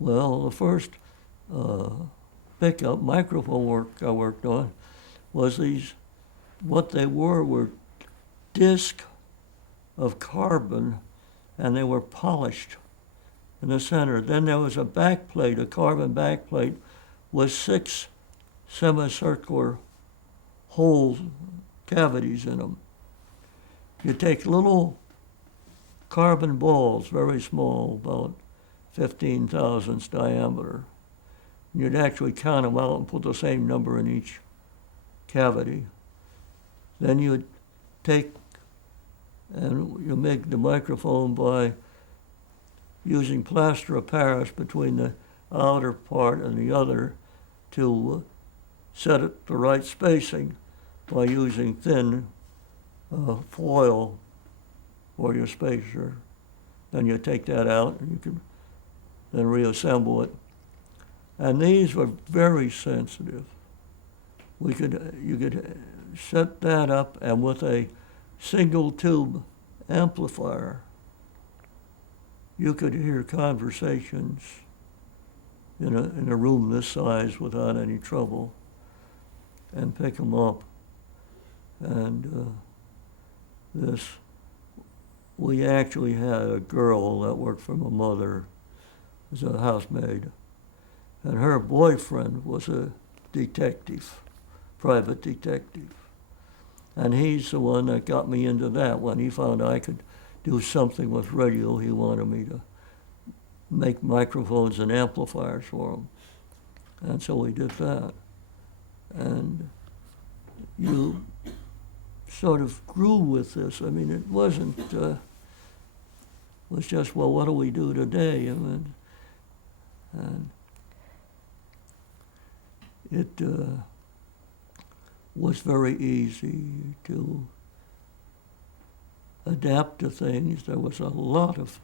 Well, the first pickup microphone work I worked on was these, what they were discs of carbon, and they were polished in the center. Then there was a backplate, a carbon backplate with 6 semicircular holes, cavities in them. You take little carbon balls, very small, about 15 thousandths diameter. You'd actually count them out and put the same number in each cavity. Then you'd take and you make the microphone by using plaster of Paris between the outer part and the other to set it the right spacing by using thin foil for your spacer. Then you take that out and you can then reassemble it. And these were very sensitive. You could set that up, and with a single tube amplifier, you could hear conversations in a room this size without any trouble and pick them up. And we actually had a girl that worked for my mother as a housemaid, and her boyfriend was a detective, private detective. And he's the one that got me into that. When he found I could do something with radio, he wanted me to make microphones and amplifiers for him. And so we did that. And you sort of grew with this. I mean, it wasn't, it was just, well, what do we do today? I mean, and it was very easy to adapt to things. There was a lot of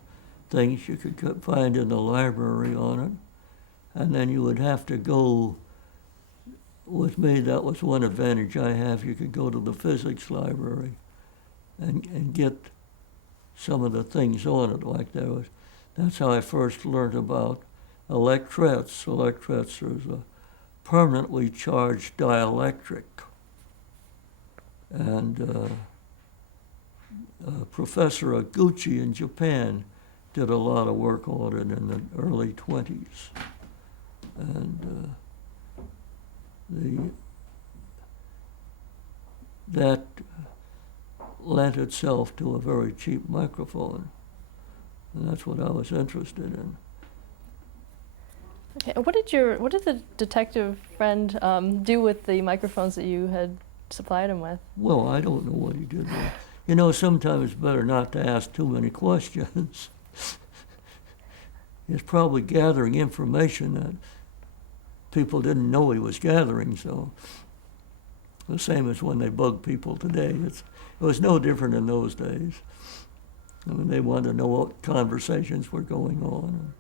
things you could find in the library on it. And then you would have to go, with me, that was one advantage I have. You could go to the physics library and get some of the things on it. Like that's how I first learned about electrets. Electrets is a permanently charged dielectric. And Professor Aguchi in Japan did a lot of work on it in the early 20s. And that lent itself to a very cheap microphone. And that's what I was interested in. Okay, what did the detective friend do with the microphones that you had supplied him with? Well, I don't know what he did with it. You know, sometimes it's better not to ask too many questions. He's probably gathering information that people didn't know he was gathering, so the same as when they bug people today. It was no different in those days. I mean, they wanted to know what conversations were going on.